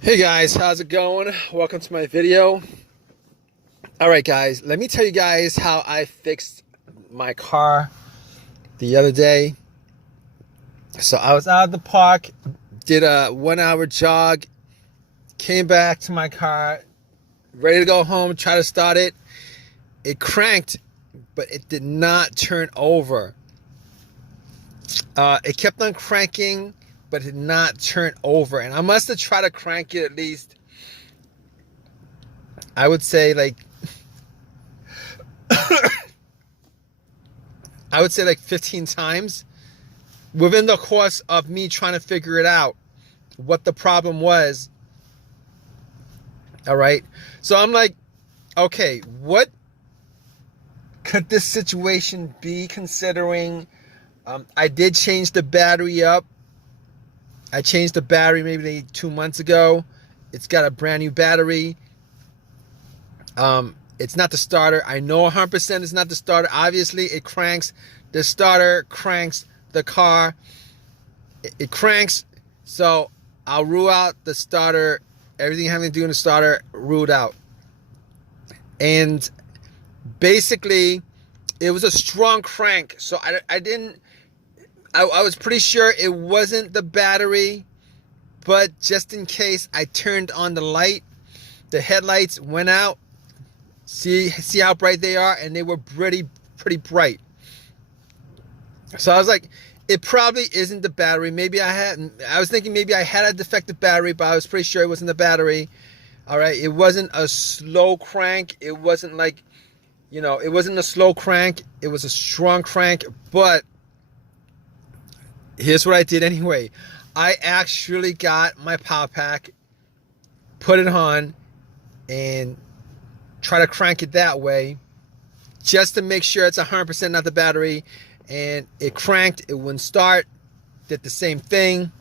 Hey guys, how's it going? Welcome to my video. All right, guys, let me tell you guys how I fixed my car the other day. So I was out at the park, did a 1 hour jog, came back to my car, ready to go home, try to start it. It cranked, but it did not turn over. It kept on cranking, but it did not turn over. And I must have tried to crank it at least, I would say like 15 times within the course of me trying to figure it out, what the problem was. All right. So I'm like, okay, what could this situation be considering? I did change the battery up. I changed the battery maybe 2 months ago. It's got a brand new battery. It's not the starter. I know 100% it's not the starter. Obviously, it cranks. The starter cranks the car. It cranks. So I'll rule out the starter. Everything having to do in the starter, ruled out. And basically, it was a strong crank. So I was pretty sure it wasn't the battery. But just in case, I turned on the light. The headlights went out. See how bright they are, and they were pretty bright. So I was like, it probably isn't the battery. I was thinking maybe I had a defective battery, but I was pretty sure it wasn't the battery. All right, it wasn't a slow crank. It wasn't like, it wasn't a slow crank. It was a strong crank. But here's what I did anyway. I actually got my power pack, put it on, and try to crank it that way just to make sure it's 100% not the battery. And it cranked. It wouldn't start. Did the same thing.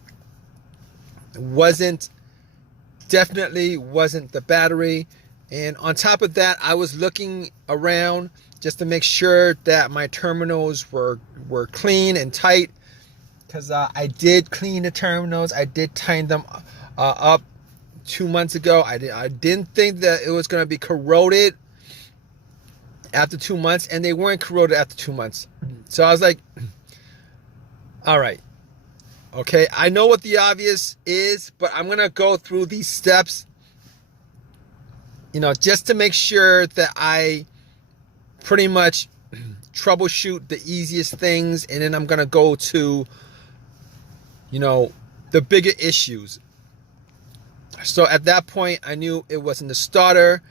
Definitely wasn't the battery. And on top of that, I was looking around just to make sure that my terminals were clean and tight, because I did clean the terminals. I did tighten them up 2 months ago. I didn't think that it was going to be corroded after 2 months, and they weren't corroded after 2 months. So I was like, all right, okay, I know what the obvious is, but I'm going to go through these steps, just to make sure that I pretty much troubleshoot the easiest things, and then I'm going to go to, the bigger issues. So at that point, I knew it wasn't the starter.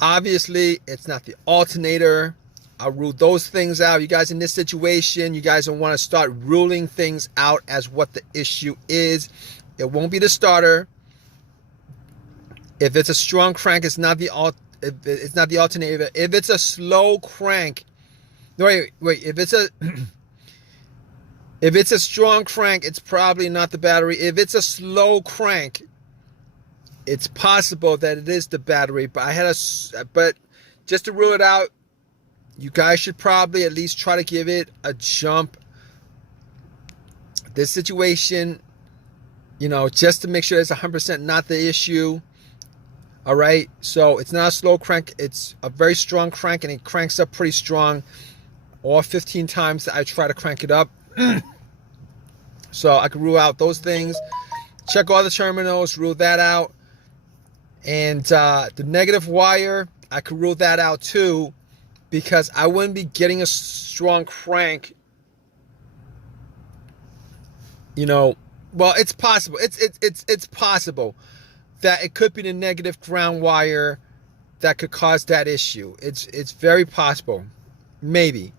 Obviously, it's not the alternator. I'll rule those things out. You guys in this situation, you guys don't want to start ruling things out as what the issue is. It won't be the starter. If it's a strong crank, it's not the alternator. If it's a slow crank, wait. If it's a strong crank, it's probably not the battery. If it's a slow crank, it's possible that it is the battery. But just to rule it out, you guys should probably at least try to give it a jump. This situation, just to make sure it's 100% not the issue. All right. So it's not a slow crank. It's a very strong crank, and it cranks up pretty strong. All 15 times that I try to crank it up. So I can rule out those things. Check all the terminals, rule that out. And the negative wire, I could rule that out too, because I wouldn't be getting a strong crank. Well, it's possible. It's possible that it could be the negative ground wire that could cause that issue. It's very possible, maybe.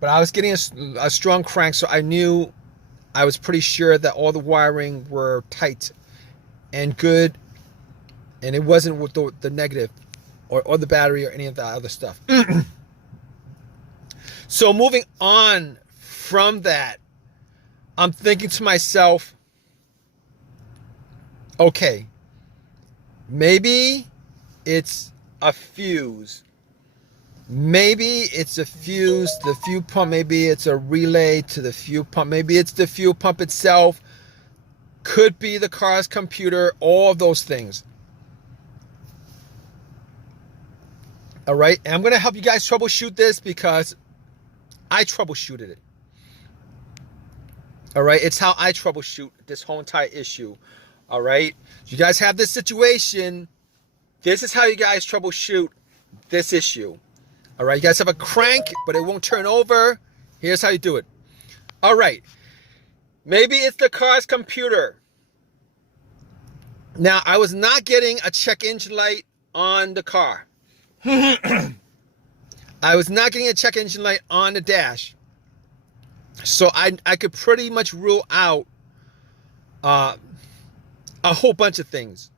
But I was getting a strong crank, so I was pretty sure that all the wiring were tight and good, and it wasn't with the negative or the battery or any of that other stuff. So moving on from that, I'm thinking to myself, okay, maybe it's a fuse. Maybe it's a fuse, the fuel pump. Maybe it's a relay to the fuel pump. Maybe it's the fuel pump itself. Could be the car's computer, all of those things. All right, and I'm going to help you guys troubleshoot this because I troubleshooted it. All right, it's how I troubleshoot this whole entire issue. All right, you guys have this situation. This is how you guys troubleshoot this issue. All right, you guys have a crank, but it won't turn over. Here's how you do it. All right, maybe it's the car's computer. Now, I was not getting a check engine light on the car. I was not getting a check engine light on the dash. So I could pretty much rule out a whole bunch of things.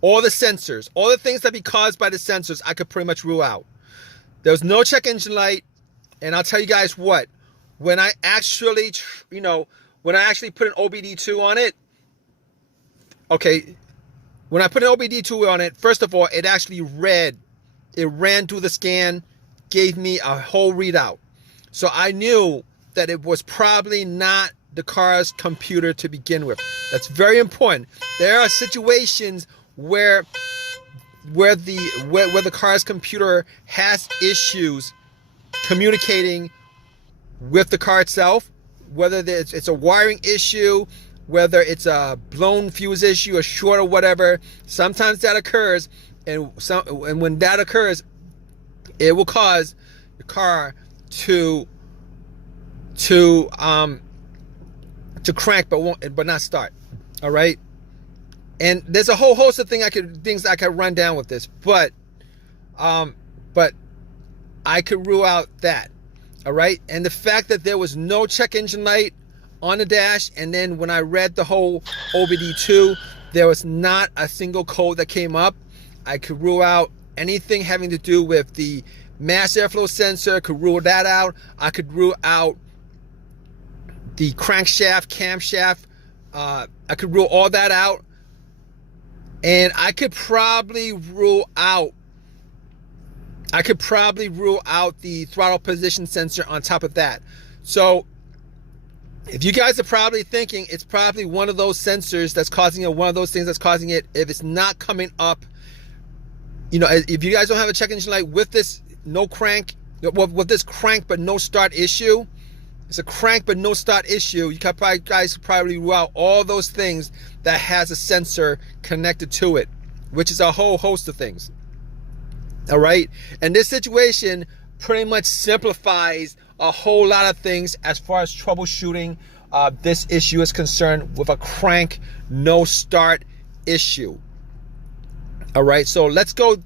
All the sensors, all the things that be caused by the sensors, I could pretty much rule out. There was no check engine light. And I'll tell you guys what, when I actually, when I actually put an OBD2 on it, okay, when I put an OBD2 on it, first of all, it actually read. It ran through the scan, gave me a whole readout. So I knew that it was probably not the car's computer to begin with. That's very important. There are situations where the car's computer has issues communicating with the car itself, whether it's a wiring issue, whether it's a blown fuse issue, a short or whatever. Sometimes that occurs. And when that occurs, it will cause the car to crank but not start. All right. And there's a whole host of things I could run down with this, but I could rule out that. All right. And the fact that there was no check engine light on the dash, and then when I read the whole OBD2, there was not a single code that came up. I could rule out anything having to do with the mass airflow sensor, could rule that out. I could rule out the crankshaft, camshaft. I could rule all that out. And I could probably rule out the throttle position sensor on top of that. So if you guys are probably thinking it's probably one of those sensors that's causing it, one of those things that's causing it, if it's not coming up, if you guys don't have a check engine light with this no crank, with this crank but no start issue, it's a crank but no start issue, you guys could probably rule out all those things that has a sensor connected to it, which is a whole host of things. All right, and this situation pretty much simplifies a whole lot of things as far as troubleshooting this issue is concerned with a crank no start issue. All right, so let's go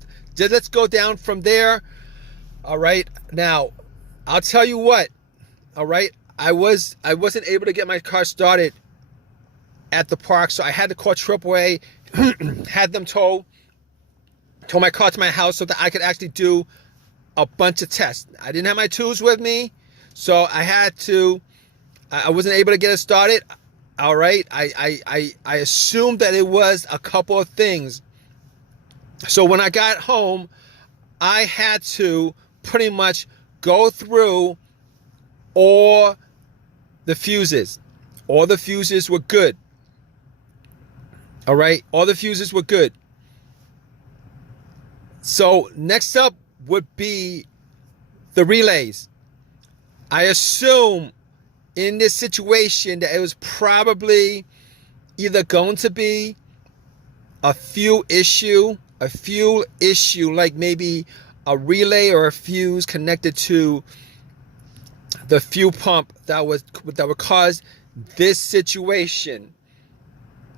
down from there. All right, now I'll tell you what. All right, I wasn't able to get my car started at the park, so I had to call AAA, had them tow my car to my house so that I could actually do a bunch of tests. I didn't have my tools with me, so I wasn't able to get it started. All right, I assumed that it was a couple of things. So when I got home, I had to pretty much go through all the fuses. All the fuses were good. All right, all the fuses were good. So next up would be the relays. I assume in this situation that it was probably either going to be a fuel issue, like maybe a relay or a fuse connected to the fuel pump that would cause this situation.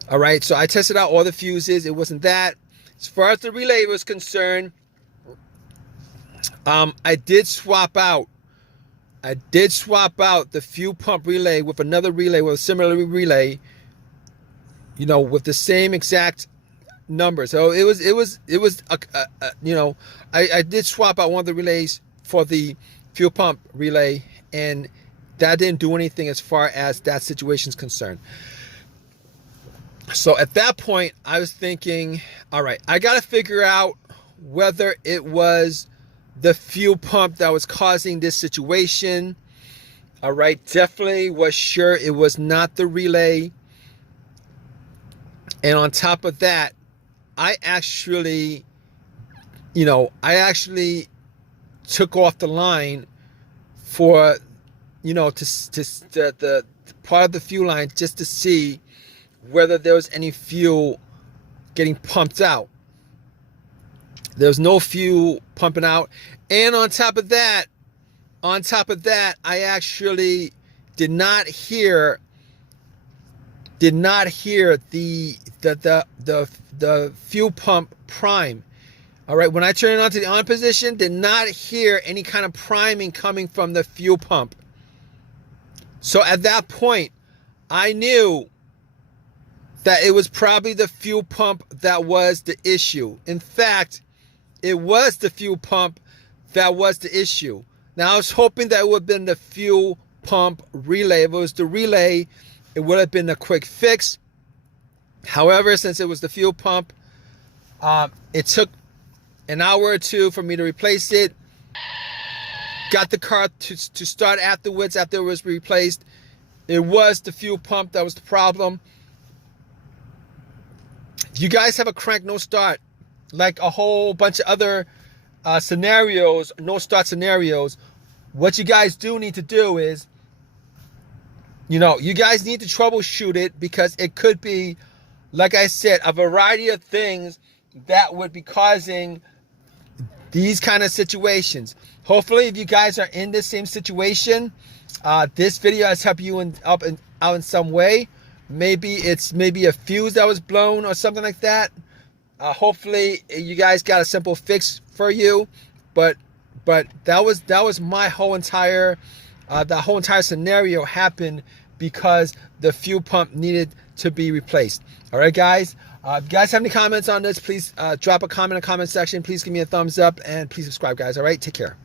All right, so I tested out all the fuses. It wasn't that. As far as the relay was concerned, I did swap out the fuel pump relay with another relay, with a similar relay, with the same exact number. So it was I did swap out one of the relays for the fuel pump relay, and that didn't do anything as far as that situation is concerned. So at that point, I was thinking, all right, I got to figure out whether it was the fuel pump that was causing this situation. All right, definitely was sure it was not the relay. And on top of that, I actually took off the line for, to the part of the fuel line just to see whether there was any fuel getting pumped out. There was no fuel pumping out. And on top of that, I actually did not hear the fuel pump prime. All right, when I turned it on to the on position, did not hear any kind of priming coming from the fuel pump. So at that point, I knew that it was probably the fuel pump that was the issue. In fact, it was the fuel pump that was the issue. Now, I was hoping that it would have been the fuel pump relay. If it was the relay, it would have been a quick fix. However, since it was the fuel pump, it took an hour or two for me to replace it. Got the car to start afterwards after it was replaced. It was the fuel pump that was the problem. If you guys have a crank no start, like a whole bunch of other scenarios, no start scenarios, what you guys do need to do is, you guys need to troubleshoot it, because it could be, like I said, a variety of things that would be causing these kind of situations. Hopefully, if you guys are in the same situation, this video has helped you out in some way. Maybe it's a fuse that was blown or something like that. Hopefully, you guys got a simple fix for you. But that was my whole entire the whole entire scenario happened because the fuel pump needed to be replaced. All right, guys. If you guys have any comments on this, please drop a comment in the comment section. Please give me a thumbs up and please subscribe, guys. All right, take care.